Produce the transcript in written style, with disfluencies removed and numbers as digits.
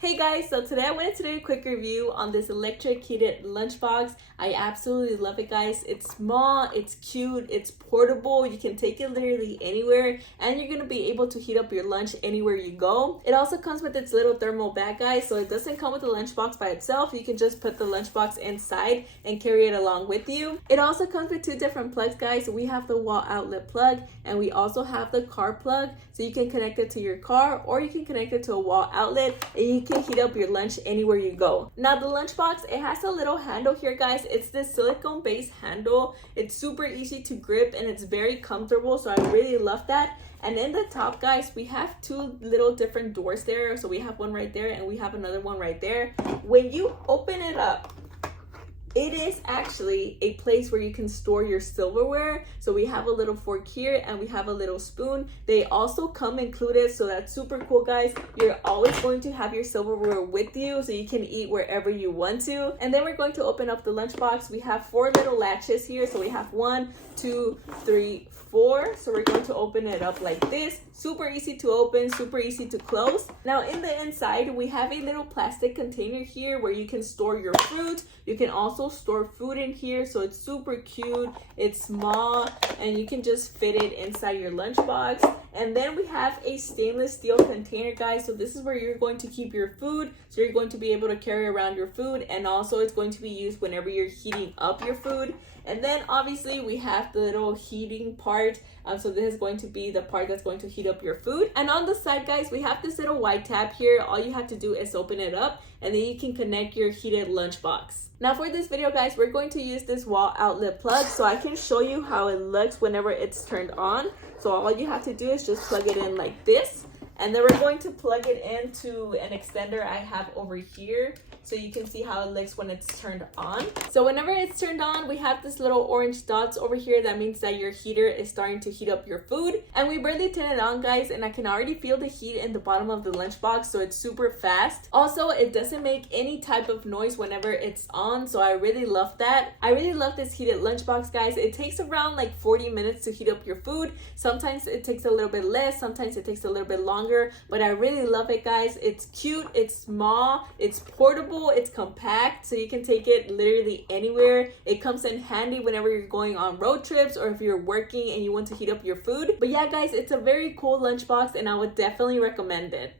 Hey guys, so today I wanted to do a quick review on this electric heated lunchbox. I absolutely love it, guys. It's small, it's cute, it's portable. You can take it literally anywhere and you're gonna be able to heat up your lunch anywhere you go. It also comes with its little thermal bag, guys, so it doesn't come with the lunchbox by itself. You can just put the lunchbox inside and carry it along with you. It also comes with two different plugs, guys. We have the wall outlet plug and we also have the car plug, so you can connect it to your car or you can connect it to a wall outlet and you can heat up your lunch anywhere you go. Now the lunchbox, it has a little handle here, guys. It's this silicone based handle. It's super easy to grip and it's very comfortable, so I really love that. And in the top, guys, we have two little different doors there. So we have one right there and we have another one right there. When you open it up, it is actually a place where you can store your silverware. So we have a little fork here and we have a little spoon. They also come included, so that's super cool, guys. You're always going to have your silverware with you so you can eat wherever you want to. And then we're going to open up the lunchbox. We have four little latches here. So we have 1, 2, 3, 4. So we're going to open it up like this. Super easy to open, super easy to close. Now in the inside, we have a little plastic container here where you can store your fruit. You can also store food in here, so it's super cute, it's small, and you can just fit it inside your lunchbox. And then we have a stainless steel container, guys. So this is where you're going to keep your food. So you're going to be able to carry around your food, and also it's going to be used whenever you're heating up your food. And then obviously we have the little heating part. So this is going to be the part that's going to heat up your food. And on the side, guys, we have this little white tab here. All you have to do is open it up and then you can connect your heated lunchbox. Now for this video, guys, we're going to use this wall outlet plug so I can show you how it looks whenever it's turned on. So all you have to do is just plug it in like this. And then we're going to plug it into an extender I have over here so you can see how it looks when it's turned on. So whenever it's turned on, we have this little orange dots over here. That means that your heater is starting to heat up your food. And we barely turn it on, guys, and I can already feel the heat in the bottom of the lunchbox, so it's super fast. Also, it doesn't make any type of noise whenever it's on, so I really love that. I really love this heated lunchbox, guys. It takes around like 40 minutes to heat up your food. Sometimes it takes a little bit less, sometimes it takes a little bit longer, but I really love it, guys. It's cute, it's small, it's portable, it's compact, so you can take it literally anywhere. It comes in handy whenever you're going on road trips or if you're working and you want to heat up your food. But yeah, guys, it's a very cool lunchbox and I would definitely recommend it.